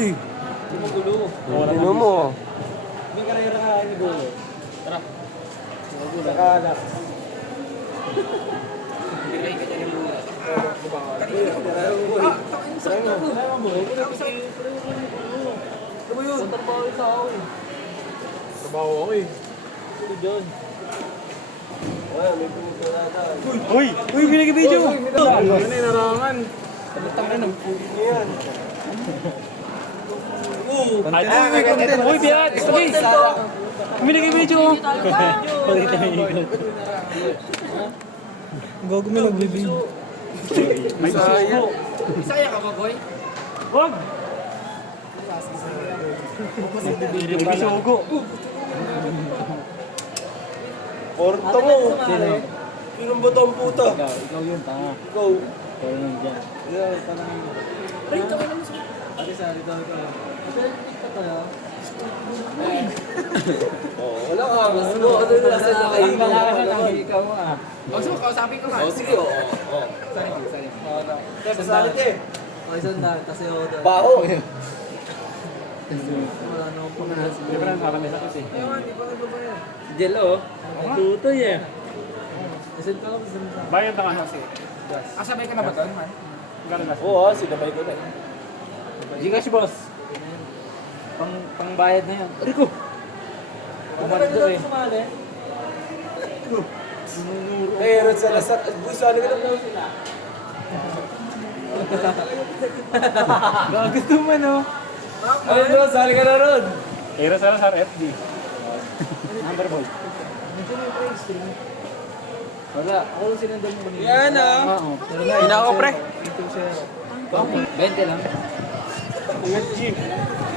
eh. Hindi mo gulo. Ano mo? May karera ka ni gulo. Tara. Nakalak. Bilay ka niya ng gulo. Ano ba yun? Trabaho sa ako eh. Trabaho ako eh. Ito dyan. May pumupunata. Uy! Uy, binigay-video! Ano Ano yung narangan? Tabutang na ng puto. Yan. Uy, biyak! Sige! Binigay-video! Bago mo nagbibig. May Sayang. Isaya ka ba, boy? Wag! Hindi sugo. Porto mo. Sinong ba tong puta? Ikaw yun, tanga. Ikaw. Ikaw yun dyan. Ikaw, tanang yun. Ay, ito ka naman sa... Ate, sorry, ito. Ito, ito ka. Wala ka. Mas mo. Ano yung nasa nakain? Ikaw ah. O, so, kausapin ko nga. Sige, oo. Sorry. Pasalit eh. O, isang dahil. Kasi ako doon. Bao. Wala na akong pangalas. Hindi pa lang kakamesa kasi. Ayaw nga, di pa nagbabayad. Si Jel, oh. Tutoy eh. Isend ko lang, isend ka. Bayad na kasi. Sabay ka na ba doon, man? Oo, sinabay ko na. Gcash, boss. Pangbayad na yan. Rico! Kumardo eh. Meron sa lasat. Gusto ano ka lang sila. Gusto mo, no? Ano doon? Sali ka na ron. Kaya sa FD. Number boy. Wala. Ako lang sinundan mo kanina. Yan ah. Oo. Hina ako, pre. 20 lang.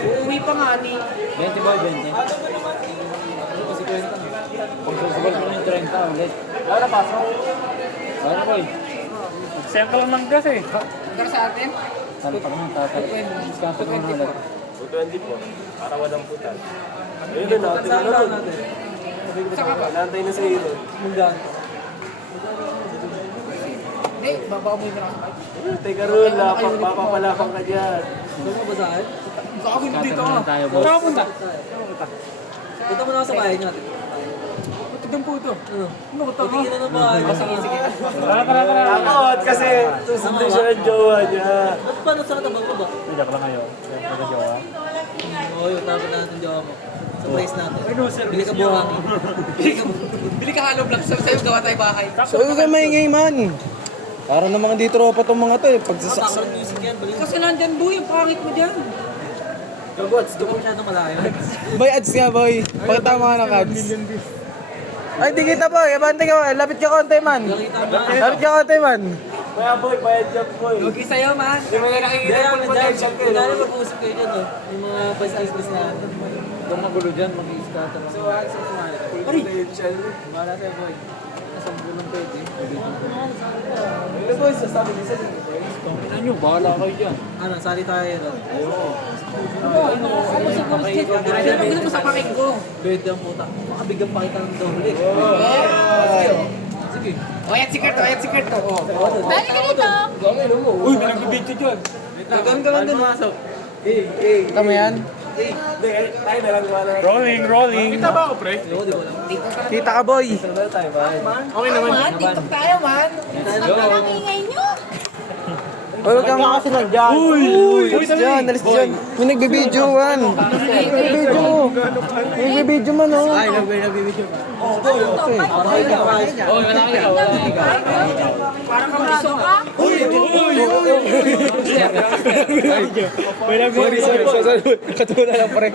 Uuwi pa nga ni. 20 boy, 20. Kasi 20 ka na. Kung susubal ko ng 30 ulit. Wala pasok. Wala boy. Send ka lang ng gas eh. Hanggang sa atin? Salpak ng tatay. Discount mo na ulit. 220 po. Para walang putal. Ayun na natin. Ano ron? Saka ba? Nantay na sa iyo. Mundan. Hindi, baba mo yung mga Teka ron, papapalapang ka dyan. Doon mo ba sa akin? Saka ko dito Scatter na tayo, boss. Saan punta? Punta mo na sa bahay natin. Tignan po ito. Ano ko tama? Tignan na bahay. Sige. Tara. Takot kasi susundin siya ng jowa niya. At paano sa katabang ko ba? Joke lang kayo. Jowa. Oo, yung tapon natin jowa mo. Surprise natin. Bili ka buhangin. Bili ka hollow blocks. Sa'yo gawa tayo bahay. So, huwag ka maingay man. Para namang di tropa tong mga to eh. Background music yan. Kasi nandyan boy, ang pangit mo dyan. Gagots, doon ko masyadong malayo. Boy, ads nga boy. Pakita mo nga ng ads. Ay, di kita boy. Abante ka boy. Lapit ka konti man. Lapit ka konti man. Kaya boy, bayad dyan boy. Lugi sa'yo man. Di mo na nakikita yung full potential ko. Kaya mag-uusap kayo dyan oh. Yung mga vice-ice na kung magulo dyan, mag-i-scatter. So, full potential. Wala sa'yo boy. Nasa bulong pwede. Ano boy, sasabi niya sa inyo boy? Pangina nyo, bahala kayo dyan. Ano, sali tayo yun. Ano mo sa paking ko? Bede ang puta. Makabigyan pa kita ng doble. Sige. Oyat si Kurt to. Balik ka dito! Uy, may nagbibidyo dyan. Tagan ka lang dun masok. Tama yan? Hindi, tayo na lang wala. Rolling. Kita ba ako, pre? Yo, di ba lang? Kita ka boy. Okay naman. Man, TikTok tayo, man! Ang ingay nyo! Uy, huwag kang makasunod dyan. Uy, alis dyan, alis dyan. May nagbibidyo man. Nagbibidyo. Nagbibidyo man oh. Ay, nagbibidyo pa. Oh, wala ka. Parang kamraso ka? Sorry. Katuwa na lang pare.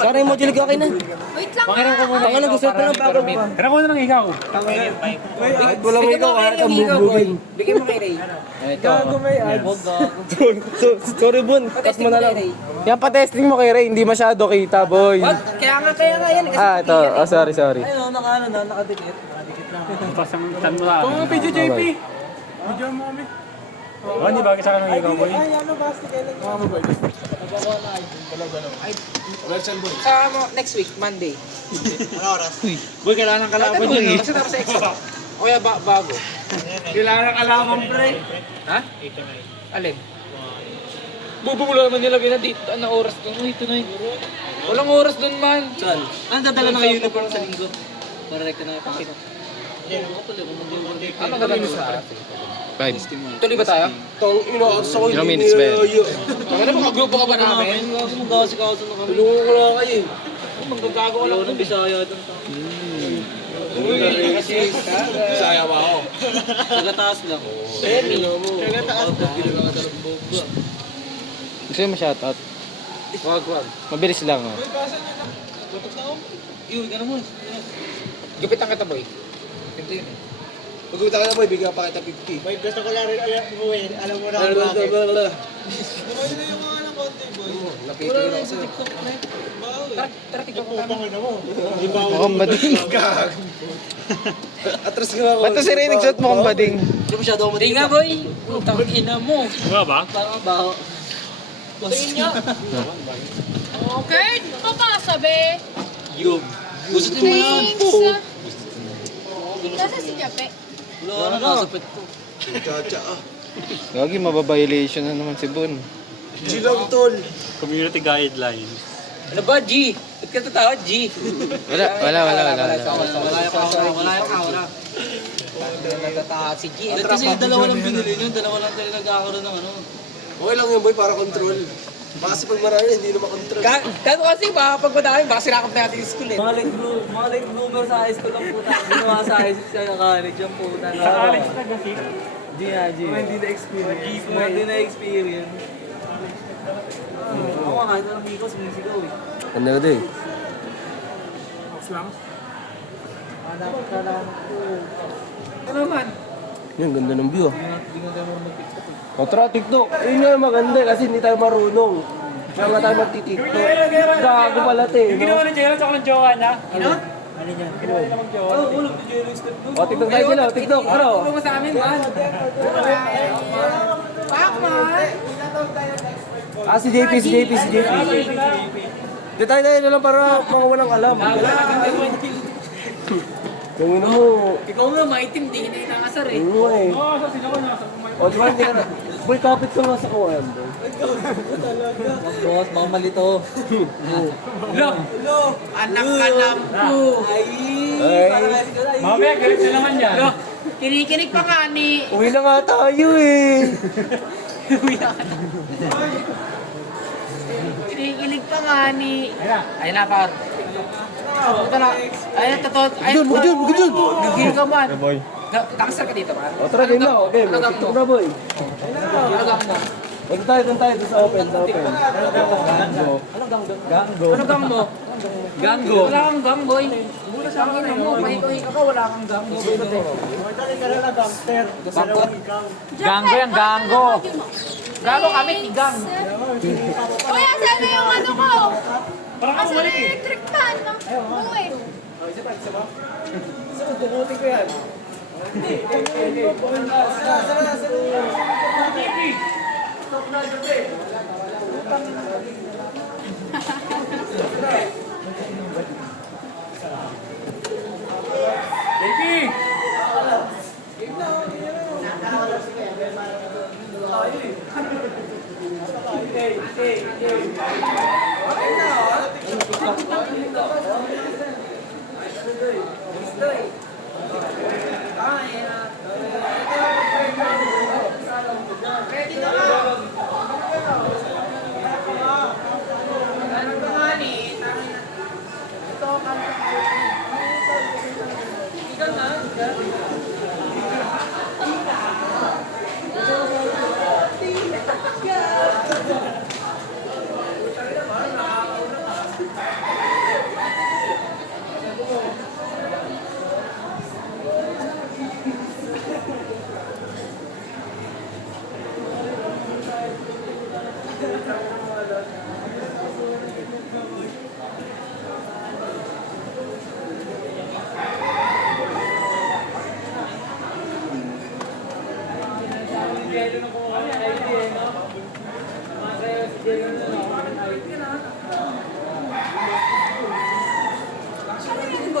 Sana yung modulig ka na. Wait lang Ang ano gusto ko ng bago pa. Kaya ko na ng ikaw. Kahit wala mo ikaw, kahit ang bubugin. Bigyan mo kay Ray. Gago may ads. Sorry Bun, cut mo na lang. Yan pa-testing mo kay Ray, hindi masyado kita boy. Kaya nga yan. Ito. Oh, sorry. Ayun, nakadikit. Nakadikit lang. Pasang tan mo lang. Kung video JP. Video mo kami. Oh, hindi bagay sa akin ng ikaw, boy. Next week, Monday. Boy, kailangan ng kalaban yun eh. Kasi tapos sa extra. O kaya bago. Kailangan ng kalaban, pre. Ha? Alin? Bubula naman nilagay na dito. Ano oras doon? Uy, tonight. Walang oras doon man. Saan? Ano dadala na kayo uniform sa linggo? Para rekta na ipakita. Ano gagawin sa 5. Tuloy ba tayo? Ilang minutes ba yan? Ano mga grupo ka ba namin? Huwag mo gawasi-kawasan na kami. Tulungan ko lang kayo. Magagago ko lang ng Bisaya doon. Bisaya ba ako? Tagataas lang. Tagataas lang. Gusto mo shoutout? Wag. Mabilis lang oh. Iuwi ka na mo. Gapitan kita boy. Ito yun. Pag-uwi ka na boy, bigyan pa kita 50. Boy, gusto ko lang rin alam mo na ang bakit. Lapitin ko lang sa'yo. Tara, tignan ko kami. Mukhang bading. Atras ka ako. Ba't si Ray nagsuot mukhang bading? Hindi masyado ako Hindi nga boy. Utang ina mo. Nga ba? Parang baho. Tingin niya. Kurt, papasabi. Yung. Gusto mo lang. Thanks. Nasa si Jape. Wala na nasapit ko. Gagi, mababiolation na naman si Bon. Chilang tol. Community guidelines. Ano ba, G? Ba't ka tatawa, G? Wala. Wala yung aura. Natatawa si G. Kasi dalawa lang binili nyo. Dalawa lang tayo nagkakaroon ng ano. Okay lang yun boy, para control. Kasi pag marami, hindi na makontrol. Kaso kasi baka pag madami, baka sinakap na natin yung school eh. Mga late bloomer sa high school ang puta. Ginawa sa high school sa college ang puta. Sa college na gasik. Hindi na-experience. Hindi na-experience. Ako nga, kahit walang hiko, sumisigaw eh. Ano din? Ano naman? Yan, ganda ng view ah. Hindi nga tayo mag-tiktok eh. O tara, TikTok. Yun nga yung maganda kasi hindi tayo marunong. Kaya nga tayo magti-TikTok. Gago pala te. Yung ginawa ni Jello, tsaka ng jowa niya. Oo, ulog ni Jello step no? O, TikTok tayo sila. TikTok, bro. Tulong mo sa amin, man. Ah, si JP. Di tayo na lang para mga walang alam. Gawin mo. Ikaw nga, maitim, di na inakasar eh. Oo eh. Oo, sa sila ko nasa kumay. O, di ba hindi ka na... Boy, kapit ka nga sa kuwan. Boss, baka malito. Anak ka lang po. Mamaya, galit na naman yan. Kinikinig pa nga ni... Uwi na nga tayo eh. Kinikinig pa nga ni... Ayun na, par. Ito na. Ayun, totoo. Ayun, Gudyan. Gigil ka man. Boy. Nakasar ka dito, par. O, tara, game na. Okay, TikTok na boy. Ano gang mo? Doon tayo sa open. Ganggo. Ano gang mo? Ganggo. Wala kang gang, boy. Tangin mo, pahiko-hiko ka, wala kang gang. Ganggo yan, ganggo. Gago kami, tigang. Kuya, sana yung ano ko. Asa na yung electric fan, no? Uy. JP!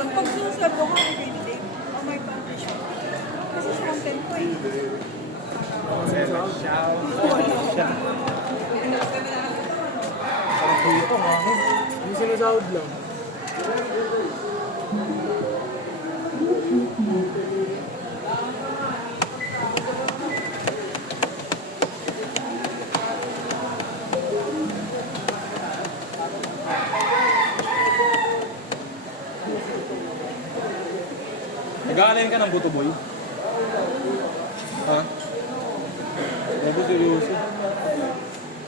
Pag sinuserve ko kami kay Dave, may pantry siya. Kasi sa content ko eh. akin. Yung sinasahod lang. Nag-aalin ka ng buto boy? Ha? Sabi seryoso.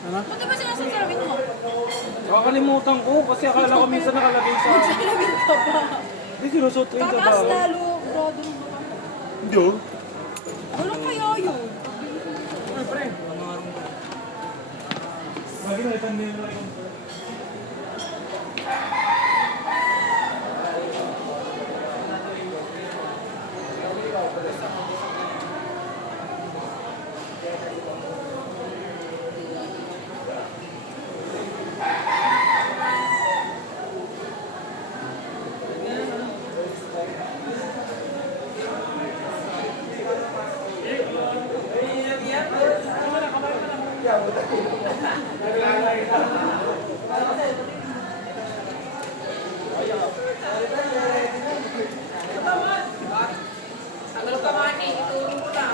Buti ba sinasasabi mo? Kakalimutan ko kasi akala ko minsan nakalagay sa... Salamin ka pa. Hindi, sinusot ko yung Tataas trabaho. lalo, brado. Hindi oh. Walang kaya yun. Lagi na itan nila yung... Tagal ka man eh, itulong ko lang.